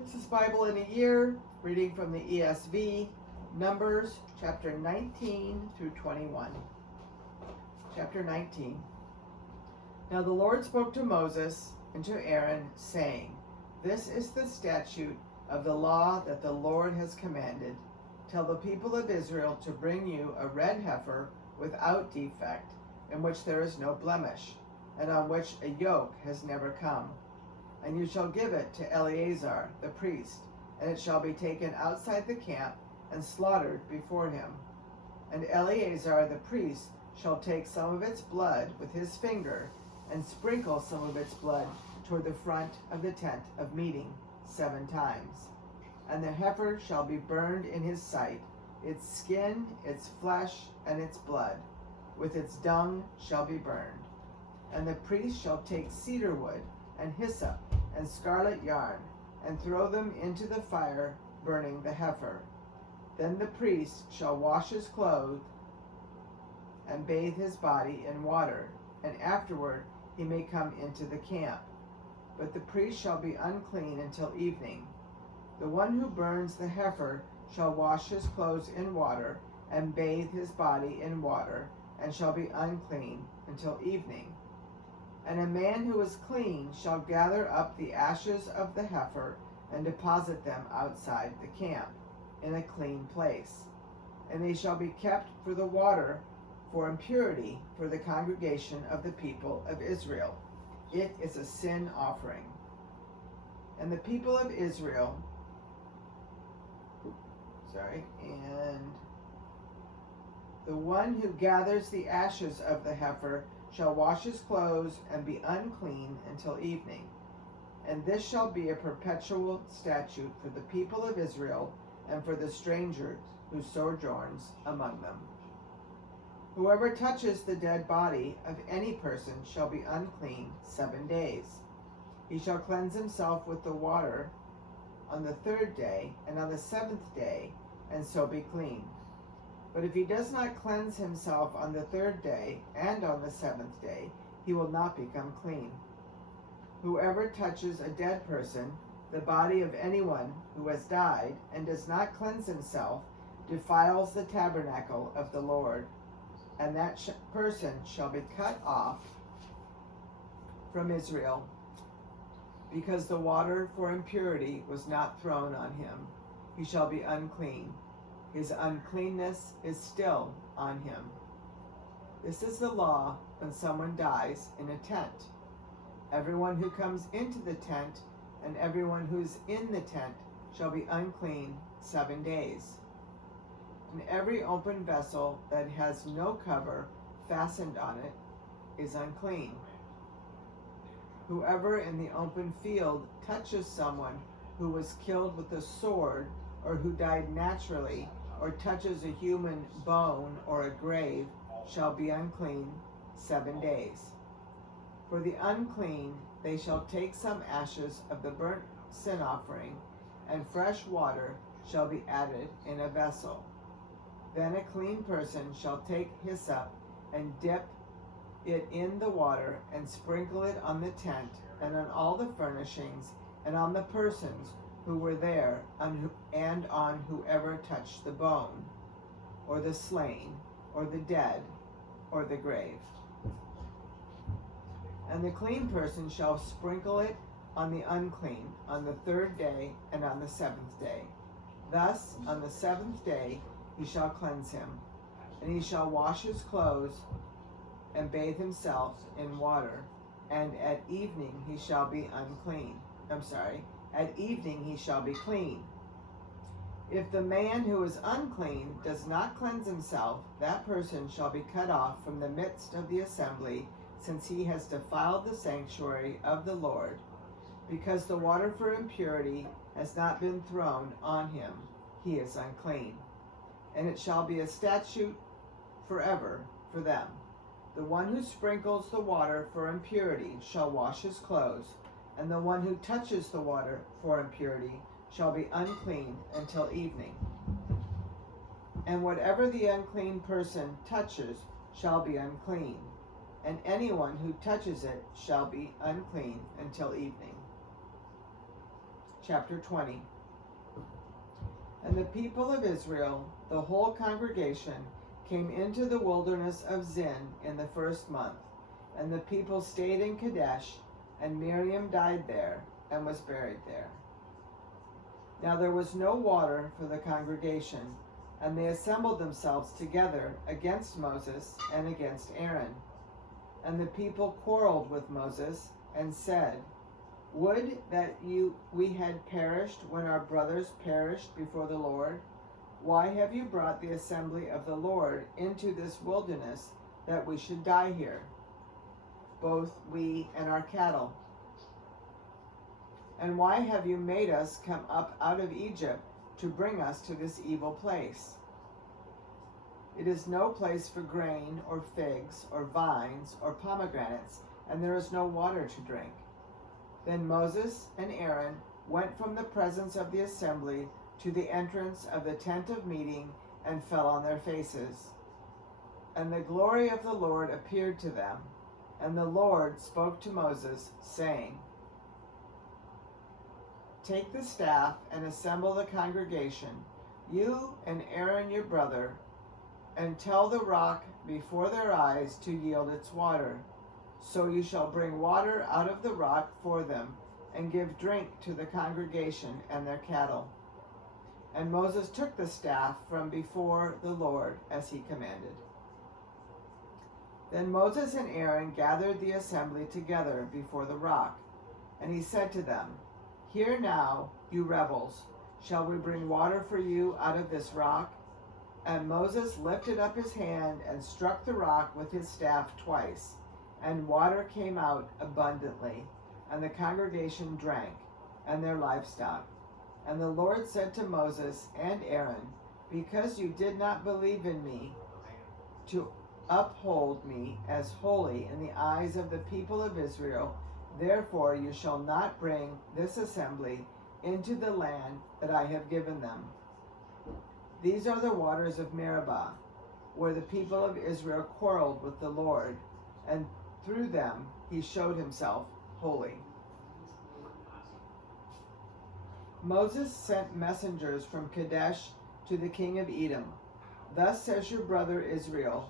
This is Bible in a Year, reading from the ESV, Numbers chapter 19 through 21. Chapter 19. Now the Lord spoke to Moses and to Aaron, saying, This is the statute of the law that the Lord has commanded. Tell the people of Israel to bring you a red heifer without defect, in which there is no blemish, and on which a yoke has never come. And you shall give it to Eleazar the priest, and it shall be taken outside the camp and slaughtered before him. And Eleazar the priest shall take some of its blood with his finger, and sprinkle some of its blood toward the front of the tent of meeting 7 times. And the heifer shall be burned in his sight, its skin, its flesh, and its blood, with its dung shall be burned. And the priest shall take cedar wood, and hyssop, and scarlet yarn, and throw them into the fire, burning the heifer. Then the priest shall wash his clothes, and bathe his body in water, and afterward he may come into the camp. But the priest shall be unclean until evening. The one who burns the heifer shall wash his clothes in water, and bathe his body in water, and shall be unclean until evening. And a man who is clean shall gather up the ashes of the heifer and deposit them outside the camp, in a clean place. And they shall be kept for the water, for impurity, for the congregation of the people of Israel. It is a sin offering. And the people of Israel, and the one who gathers the ashes of the heifer shall wash his clothes and be unclean until evening. And this shall be a perpetual statute for the people of Israel and for the stranger who sojourns among them. Whoever touches the dead body of any person shall be unclean 7 days. He shall cleanse himself with the water on the 3rd day and on the 7th day, and so be clean. But if he does not cleanse himself on the 3rd day and on the 7th day, he will not become clean. Whoever touches a dead person, the body of anyone who has died, and does not cleanse himself, defiles the tabernacle of the Lord, and that person shall be cut off from Israel, because the water for impurity was not thrown on him. He shall be unclean. His uncleanness is still on him. This is the law when someone dies in a tent. Everyone who comes into the tent and everyone who is in the tent shall be unclean 7 days. And every open vessel that has no cover fastened on it is unclean. Whoever in the open field touches someone who was killed with a sword or who died naturally, or touches a human bone or a grave, shall be unclean 7 days. For the unclean they shall take some ashes of the burnt sin offering, and fresh water shall be added in a vessel. Then a clean person shall take hyssop and dip it in the water, and sprinkle it on the tent and on all the furnishings and on the persons who were there, and on whoever touched the bone, or the slain, or the dead, or the grave. And the clean person shall sprinkle it on the unclean on the 3rd day and on the 7th day. Thus on the 7th day he shall cleanse him, and he shall wash his clothes and bathe himself in water, and at evening he shall be At evening he shall be clean. If the man who is unclean does not cleanse himself, that person shall be cut off from the midst of the assembly, since he has defiled the sanctuary of the Lord, because the water for impurity has not been thrown on him. He is unclean. And it shall be a statute forever for them. The one who sprinkles the water for impurity shall wash his clothes, and the one who touches the water for impurity shall be unclean until evening. And whatever the unclean person touches shall be unclean, and anyone who touches it shall be unclean until evening. chapter 20. And the people of Israel, the whole congregation, came into the wilderness of Zin in the first month. And the people stayed in Kadesh, and Miriam died there and was buried there. Now there was no water for the congregation, and they assembled themselves together against Moses and against Aaron. And the people quarreled with Moses and said, Would that we had perished when our brothers perished before the Lord? Why have you brought the assembly of the Lord into this wilderness that we should die here, both we and our cattle? And why have you made us come up out of Egypt to bring us to this evil place? It is no place for grain or figs or vines or pomegranates, and there is no water to drink. Then Moses and Aaron went from the presence of the assembly to the entrance of the tent of meeting and fell on their faces. And the glory of the Lord appeared to them, and the Lord spoke to Moses, saying, Take the staff and assemble the congregation, you and Aaron your brother, and tell the rock before their eyes to yield its water. So you shall bring water out of the rock for them, and give drink to the congregation and their cattle. And Moses took the staff from before the Lord as he commanded. Then Moses and Aaron gathered the assembly together before the rock, and he said to them, Hear now, you rebels, shall we bring water for you out of this rock? And Moses lifted up his hand and struck the rock with his staff twice, and water came out abundantly, and the congregation drank, and their livestock. And the Lord said to Moses and Aaron, Because you did not believe in me to uphold me as holy in the eyes of the people of Israel, therefore you shall not bring this assembly into the land that I have given them. These are the waters of Meribah, where the people of Israel quarreled with the Lord, and through them he showed himself holy. Moses sent messengers from Kadesh to the king of Edom. Thus says your brother Israel,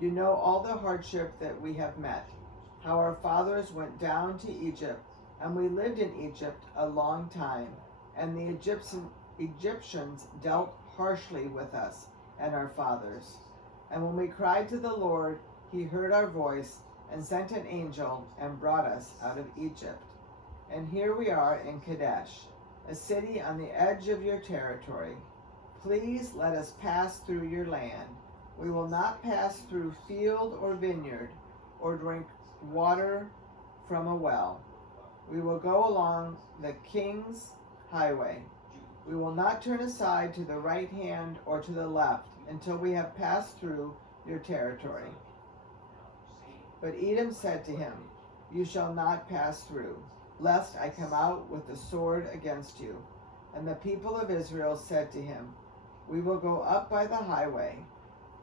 You know all the hardship that we have met, how our fathers went down to Egypt, and we lived in Egypt a long time, and the Egyptians dealt harshly with us and our fathers. And when we cried to the Lord, he heard our voice and sent an angel and brought us out of Egypt. And here we are in Kadesh, a city on the edge of your territory. Please let us pass through your land. We will not pass through field or vineyard or drink water from a well. We will go along the king's highway. We will not turn aside to the right hand or to the left until we have passed through your territory. But Edom said to him, You shall not pass through, lest I come out with the sword against you. And the people of Israel said to him, We will go up by the highway,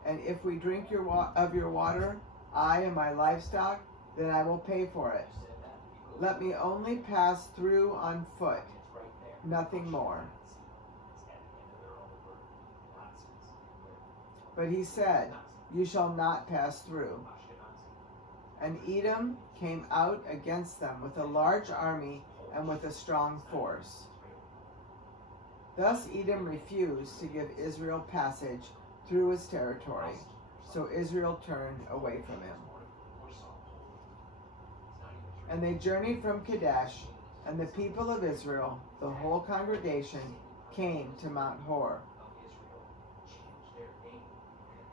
and if we drink of your water, I and my livestock, then I will pay for it. Let me only pass through on foot, nothing more. But he said, You shall not pass through. And Edom came out against them with a large army and with a strong force. Thus Edom refused to give Israel passage through his territory, so Israel turned away from him. And they journeyed from Kadesh, and the people of Israel, the whole congregation, came to Mount Hor.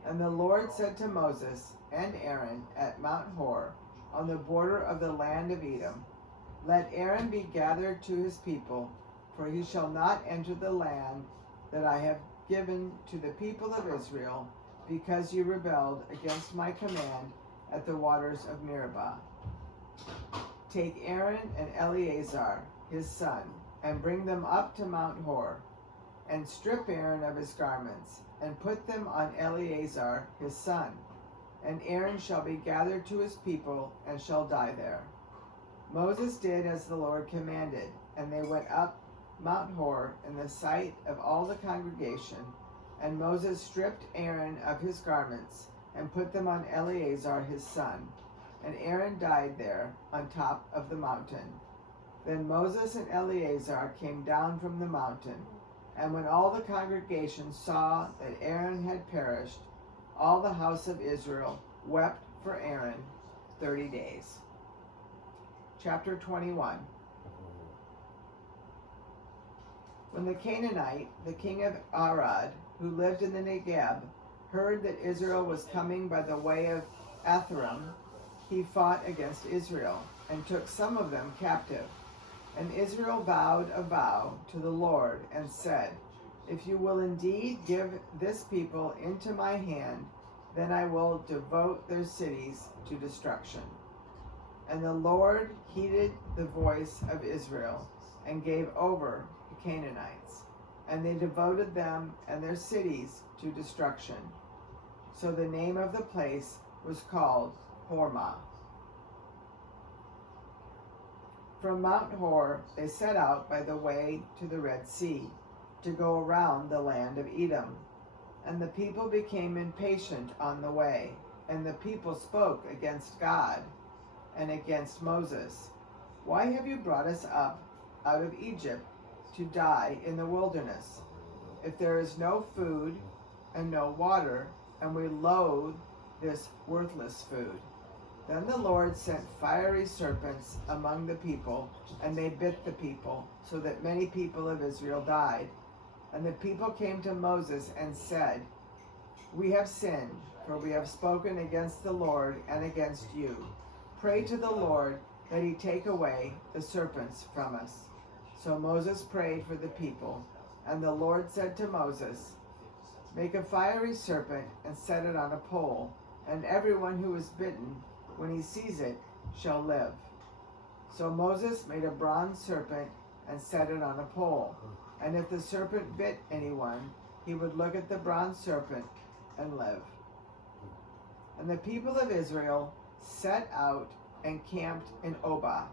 And the Lord said to Moses and Aaron at Mount Hor, on the border of the land of Edom, Let Aaron be gathered to his people, for he shall not enter the land that I have given to the people of Israel, because you rebelled against my command at the waters of Meribah. Take Aaron and Eleazar, his son, and bring them up to Mount Hor, and strip Aaron of his garments, and put them on Eleazar, his son. And Aaron shall be gathered to his people, and shall die there. Moses did as the Lord commanded, and they went up Mount Hor in the sight of all the congregation, and Moses stripped Aaron of his garments and put them on Eleazar his son, and Aaron died there on top of the mountain. Then Moses and Eleazar came down from the mountain, and when all the congregation saw that Aaron had perished, all the house of Israel wept for Aaron 30 days. Chapter 21. When the Canaanite, the king of Arad, who lived in the Negeb, heard that Israel was coming by the way of Atharim, he fought against Israel, and took some of them captive. And Israel vowed a vow to the Lord, and said, If you will indeed give this people into my hand, then I will devote their cities to destruction. And the Lord heeded the voice of Israel, and gave over the Canaanites, and they devoted them and their cities to destruction. So the name of the place was called Hormah. From Mount Hor they set out by the way to the Red Sea, to go around the land of Edom. And the people became impatient on the way, and the people spoke against God and against Moses. Why have you brought us up out of Egypt to die in the wilderness? If there is no food and no water, and we loathe this worthless food. Then the Lord sent fiery serpents among the people, and they bit the people, so that many people of Israel died. And the people came to Moses and said, We have sinned, for we have spoken against the Lord and against you. Pray to the Lord that he take away the serpents from us. So Moses prayed for the people, and the Lord said to Moses, Make a fiery serpent and set it on a pole, and everyone who is bitten, when he sees it, shall live. So Moses made a bronze serpent and set it on a pole. And if the serpent bit anyone, he would look at the bronze serpent and live. And the people of Israel set out and camped in Obah.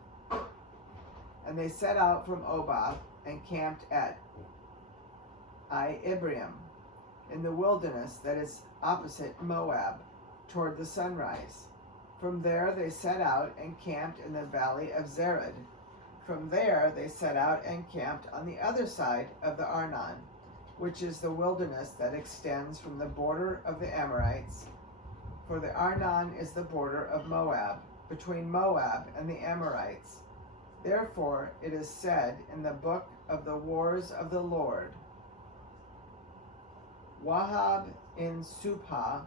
And they set out from Obah and camped at Ibrium, in the wilderness that is opposite Moab, toward the sunrise. From there they set out and camped in the valley of Zered. From there they set out and camped on the other side of the Arnon, which is the wilderness that extends from the border of the Amorites. For the Arnon is the border of Moab, between Moab and the Amorites. Therefore it is said in the book of the wars of the Lord, Wahab in Supah,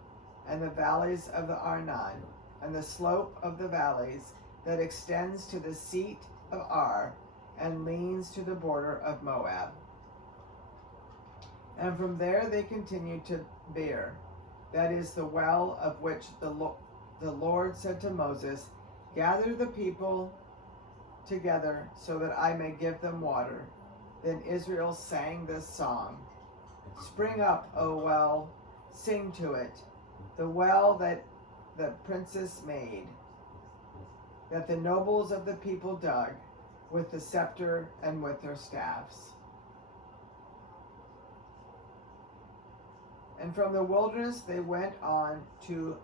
and the valleys of the Arnon, and the slope of the valleys that extends to the seat of Ar, and leans to the border of Moab. And from there they continued to Beer, that is the well of which the Lord said to Moses, Gather the people together so that I may give them water. Then Israel sang this song, Spring up, O well, sing to it, the well that the princess made, that the nobles of the people dug with the scepter and with their staffs. And from the wilderness they went on to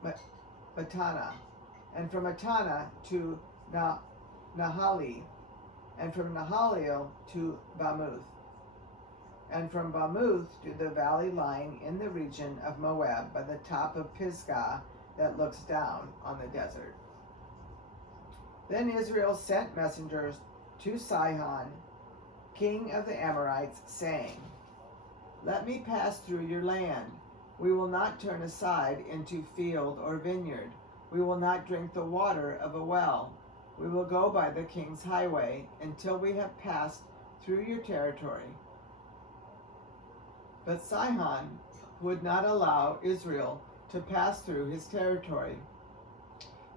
Mattanah, and from Mattanah to Nahali, and from Nahaliel to Bamuth, and from Bamuth to the valley lying in the region of Moab by the top of Pisgah that looks down on the desert. Then Israel sent messengers to Sihon, king of the Amorites, saying, Let me pass through your land. We will not turn aside into field or vineyard. We will not drink the water of a well. We will go by the king's highway until we have passed through your territory. But Sihon would not allow Israel to pass through his territory.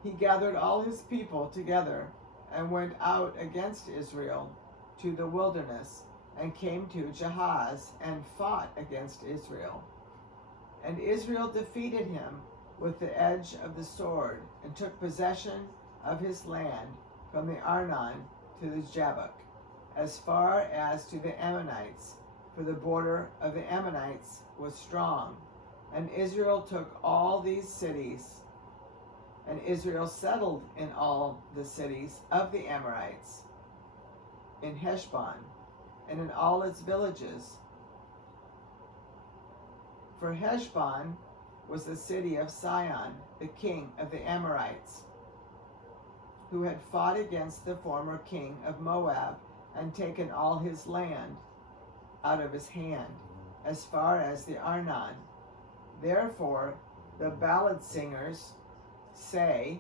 He gathered all his people together and went out against Israel to the wilderness and came to Jahaz and fought against Israel. And Israel defeated him with the edge of the sword and took possession of his land from the Arnon to the Jabbok, as far as to the Ammonites, for the border of the Ammonites was strong. And Israel took all these cities, and Israel settled in all the cities of the Amorites, in Heshbon, and in all its villages. For Heshbon was the city of Sihon, the king of the Amorites, who had fought against the former king of Moab, and taken all his land out of his hand, as far as the Arnon. Therefore the ballad singers say,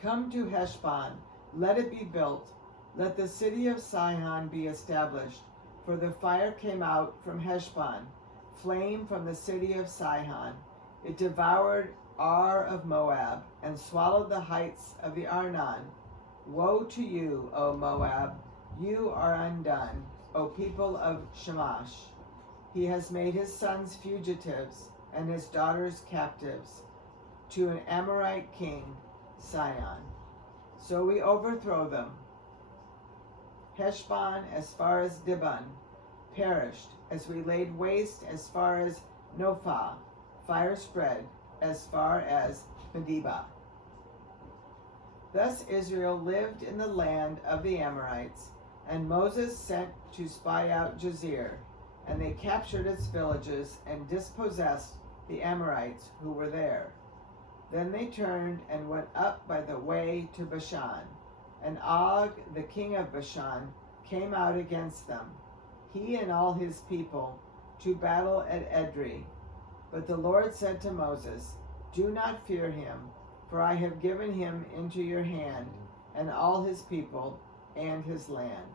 "Come to Heshbon, let it be built, let the city of Sihon be established. For the fire came out from Heshbon, flame from the city of Sihon. It devoured Ar of Moab, and swallowed the heights of the Arnon. Woe to you, O Moab! You are undone, O people of Shamash. He has made his sons fugitives, and his daughters captives, to an Amorite king, Sihon. So we overthrow them. Heshbon as far as Dibon perished, as we laid waste as far as Nophah. Fire spread as far as Medeba." Thus Israel lived in the land of the Amorites, and Moses sent to spy out Jazer, and they captured its villages and dispossessed the Amorites who were there. Then they turned and went up by the way to Bashan, and Og, the king of Bashan, came out against them, he and all his people, to battle at Edrei. But the Lord said to Moses, "Do not fear him, for I have given him into your hand, and all his people, and his land.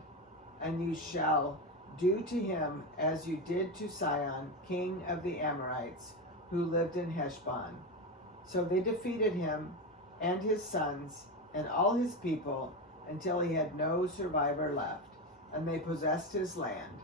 And you shall do to him as you did to Sihon, king of the Amorites, who lived in Heshbon." So they defeated him, and his sons, and all his people, until he had no survivor left, and they possessed his land.